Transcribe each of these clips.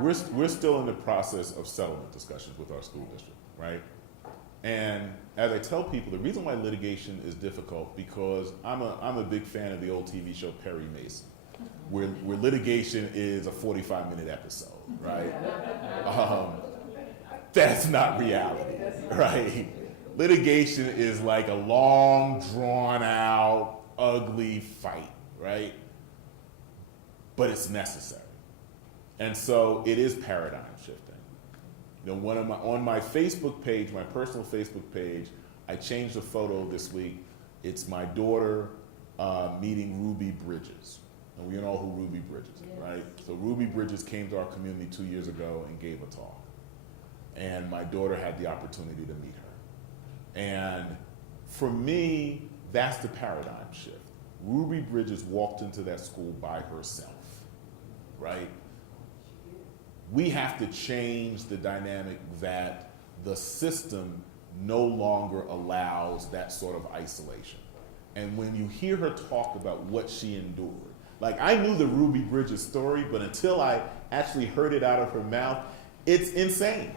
we're still in the process of settlement discussions with our school district, right? And as I tell people, the reason why litigation is difficult because I'm a big fan of the old TV show Perry Mason, where litigation is a 45-minute episode, right? That's not reality, right? Litigation is like a long, drawn-out, ugly fight, right? But it's necessary. And so it is paradigm shifting. You know, on my Facebook page, my personal Facebook page, I changed a photo this week. It's my daughter meeting Ruby Bridges. And we know who Ruby Bridges is, right? So Ruby Bridges came to our community 2 years ago and gave a talk. And my daughter had the opportunity to meet her. And for me, that's the paradigm shift. Ruby Bridges walked into that school by herself, right? We have to change the dynamic that the system no longer allows that sort of isolation. And when you hear her talk about what she endured, like I knew the Ruby Bridges story, but until I actually heard it out of her mouth, it's insane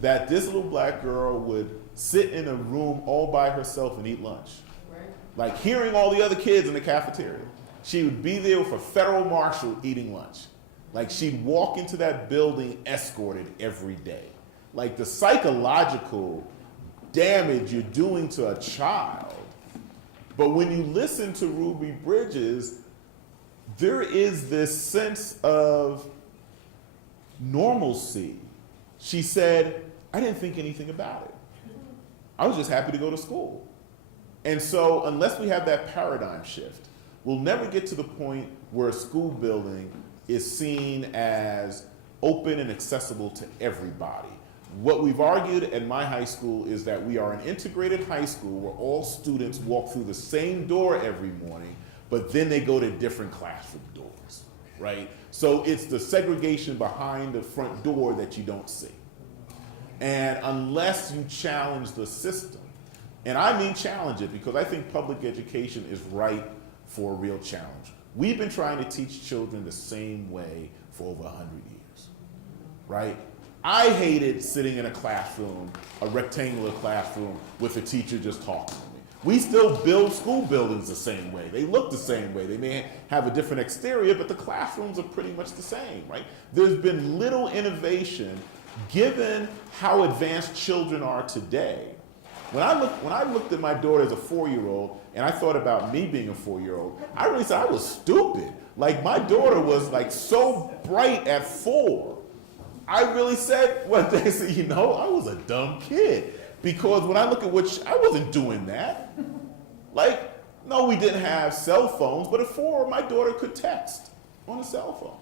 that this little black girl would sit in a room all by herself and eat lunch. Right. Like hearing all the other kids in the cafeteria. She would be there with a federal marshal eating lunch. Like she'd walk into that building escorted every day. Like the psychological damage you're doing to a child. But when you listen to Ruby Bridges, there is this sense of normalcy. She said, I didn't think anything about it. I was just happy to go to school. And so unless we have that paradigm shift, we'll never get to the point where a school building is seen as open and accessible to everybody. What we've argued at my high school is that we are an integrated high school where all students walk through the same door every morning, but then they go to different classroom doors, right? So it's the segregation behind the front door that you don't see. And unless you challenge the system, and I mean challenge it because I think public education is ripe for a real challenge. We've been trying to teach children the same way for over 100 years, right? I hated sitting in a classroom, a rectangular classroom, with a teacher just talking to me. We still build school buildings the same way. They look the same way. They may have a different exterior, but the classrooms are pretty much the same, right? There's been little innovation given how advanced children are today. When I looked at my daughter as a 4-year-old and I thought about me being a 4-year-old, I really said I was stupid. Like my daughter was like so bright at 4. I really said, well, they said, you know, I was a dumb kid. Because when I look at I wasn't doing that. Like, no, we didn't have cell phones, but at 4, my daughter could text on a cell phone.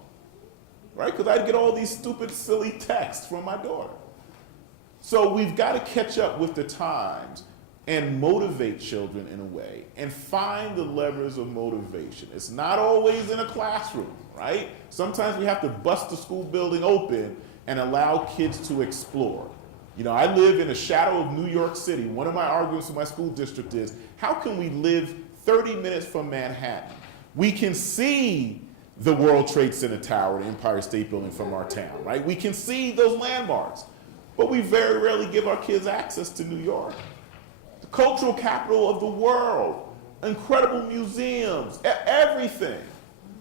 Right? Because I'd get all these stupid, silly texts from my daughter. So we've got to catch up with the times and motivate children in a way and find the levers of motivation. It's not always in a classroom, right? Sometimes we have to bust the school building open and allow kids to explore. You know, I live in the shadow of New York City. One of my arguments with my school district is, how can we live 30 minutes from Manhattan? We can see the World Trade Center Tower, the Empire State Building from our town, right? We can see those landmarks. But we very rarely give our kids access to New York. The cultural capital of the world, incredible museums, everything.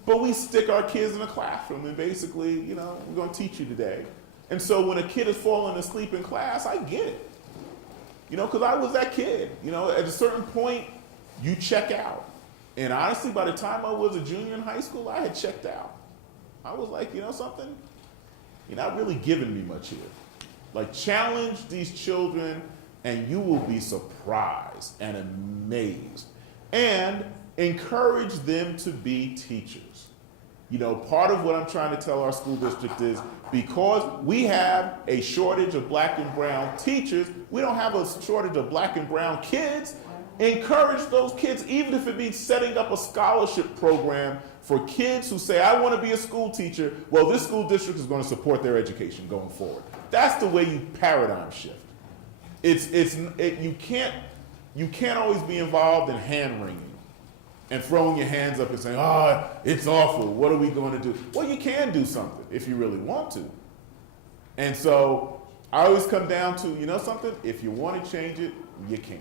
But we stick our kids in a classroom and basically, you know, we're going to teach you today. And so when a kid is falling asleep in class, I get it. You know, because I was that kid. You know, at a certain point, you check out. And honestly, by the time I was a junior in high school, I had checked out. I was like, you know something? You're not really giving me much here. Like, challenge these children, and you will be surprised and amazed. And encourage them to be teachers. You know, part of what I'm trying to tell our school district is, because we have a shortage of black and brown teachers, we don't have a shortage of black and brown kids. Encourage those kids, even if it means setting up a scholarship program for kids who say, I want to be a school teacher. Well, this school district is going to support their education going forward. That's the way you paradigm shift. You can't always be involved in hand wringing. and throwing your hands up and saying, oh, it's awful, what are we going to do? Well, you can do something if you really want to. And so I always come down to, you know something, if you want to change it, you can.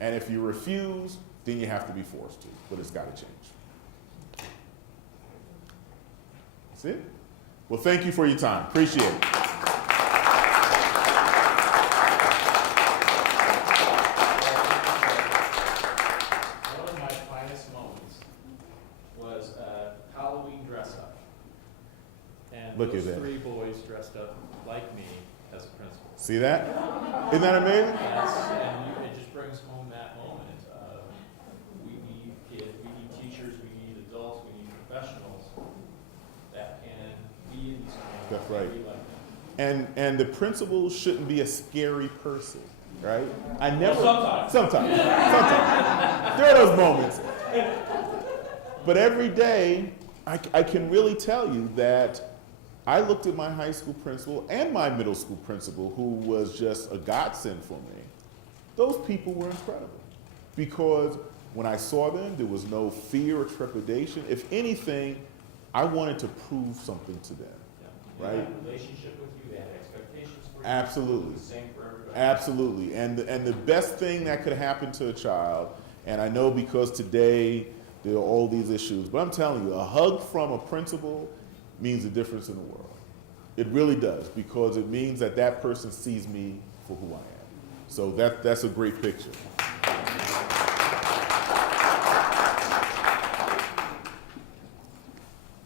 And if you refuse, then you have to be forced to, but it's got to change. That's it. Well, thank you for your time. Appreciate it. One of my finest moments was a Halloween dress up. And Look those at that. 3 boys dressed up like me as a principal. See that? Isn't that amazing? And it just brings home that moment of we need kids, we need teachers, we need adults, we need professionals that can be in these communities. That's right. And be like them. And the principal shouldn't be a scary person, right? I never. Well, sometimes. Sometimes. There are those moments. But every day, I can really tell you that I looked at my high school principal and my middle school principal, who was just a godsend for me. Those people were incredible because when I saw them, there was no fear or trepidation. If anything, I wanted to prove something to them. They Right? had a relationship with you, they had expectations for you. Absolutely. The same for everybody. Absolutely. And the best thing that could happen to a child, and I know because today there are all these issues, but I'm telling you, a hug from a principal means a difference in the world. It really does, because it means that that person sees me for who I am. So that's a great picture.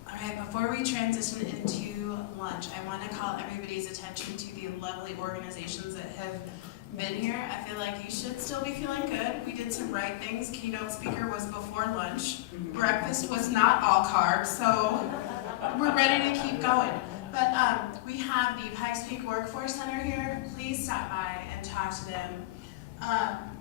All right, before we transition into lunch, I want to call everybody's attention to the lovely organizations that have been here. I feel like you should still be feeling good. We did some right things. Keynote speaker was before lunch. Breakfast was not all carbs, so we're ready to keep going. But we have the Pikes Peak Workforce Center here. Please stop by and talk to them.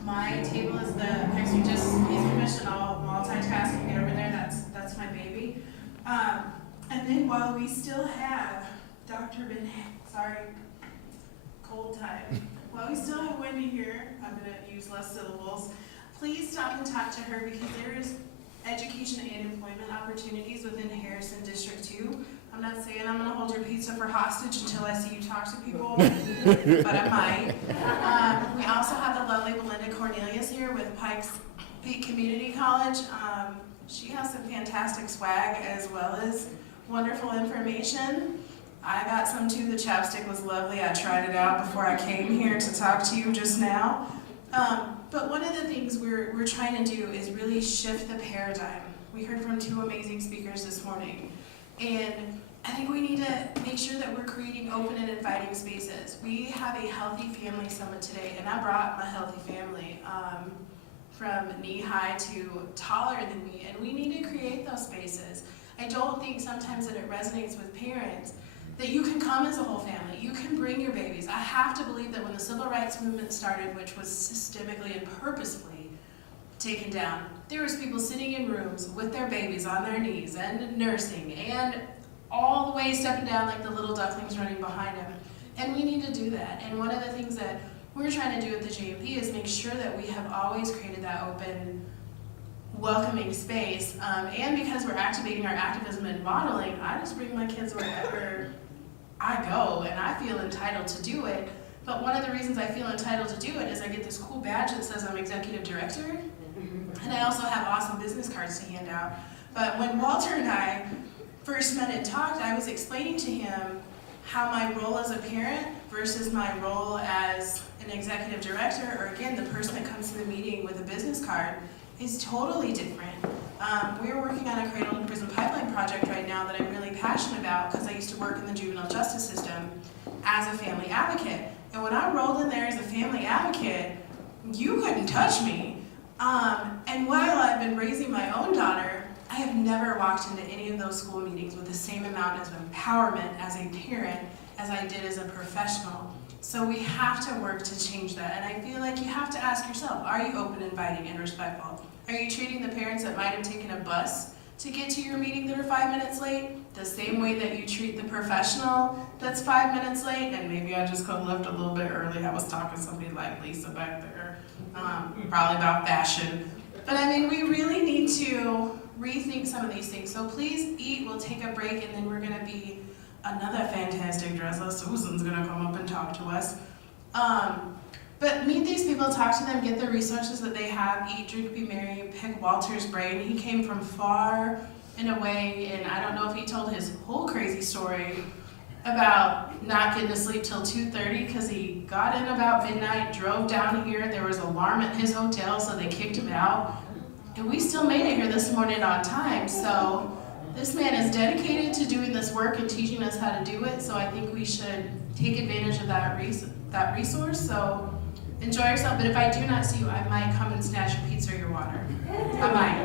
My table is the Pikes Peak, just please permission, I'll multitask and get over there. That's my baby. And then while we still have Dr. sorry, cold time. While we still have Wendy here, I'm going to use less syllables. Please stop and talk to her because there is education and employment opportunities within Harrison District 2. I'm not saying I'm going to hold your pizza for hostage until I see you talk to people, but I might. We also have the lovely Belinda Cornelius here with Pikes Peak Community College. She has some fantastic swag as well as wonderful information. I got some too. The chapstick was lovely. I tried it out before I came here to talk to you just now. But one of the things we're trying to do is really shift the paradigm. We heard from 2 amazing speakers this morning. And I think we need to make sure that we're creating open and inviting spaces. We have a Healthy Family Summit today, and I brought my healthy family from knee-high to taller than me, and we need to create those spaces. I don't think sometimes that it resonates with parents that you can come as a whole family, you can bring your babies. I have to believe that when the civil rights movement started, which was systemically and purposefully taken down, there was people sitting in rooms with their babies on their knees and nursing and all the way stepping down like the little ducklings running behind them. And we need to do that. And one of the things that we're trying to do at the JMP is make sure that we have always created that open, welcoming space. And because we're activating our activism and modeling, I just bring my kids wherever I go, and I feel entitled to do it. But one of the reasons I feel entitled to do it is I get this cool badge that says I'm executive director, and I also have awesome business cards to hand out. But when Walter and I first met and talked, I was explaining to him how my role as a parent versus my role as an executive director, or again, the person that comes to the meeting with a business card, is totally different. We're working on a Cradle to Prison Pipeline project right now that I'm really passionate about because I used to work in the juvenile justice system as a family advocate. And when I rolled in there as a family advocate, you couldn't touch me. And while I've been raising my own daughter, I have never walked into any of those school meetings with the same amount of empowerment as a parent as I did as a professional. So we have to work to change that. And I feel like you have to ask yourself, are you open, inviting, and respectful? Are you treating the parents that might have taken a bus to get to your meeting that are 5 minutes late the same way that you treat the professional that's 5 minutes late? And maybe I just could have left a little bit early. I was talking to somebody like Lisa back there, probably about fashion. But I mean, we really need some of these things. So please eat, we'll take a break, and then we're gonna be another fantastic dresser. Susan's gonna come up and talk to us. But meet these people, talk to them, get the resources that they have, eat, drink, be merry, pick Walter's brain. He came from far and away, and I don't know if he told his whole crazy story about not getting to sleep till 2:30 because he got in about midnight, drove down here, there was an alarm at his hotel, so they kicked him out. And we still made it here this morning on time, so this man is dedicated to doing this work and teaching us how to do it, so I think we should take advantage of that resource. So enjoy yourself, but if I do not see you, I might come and snatch your pizza or your water. I might.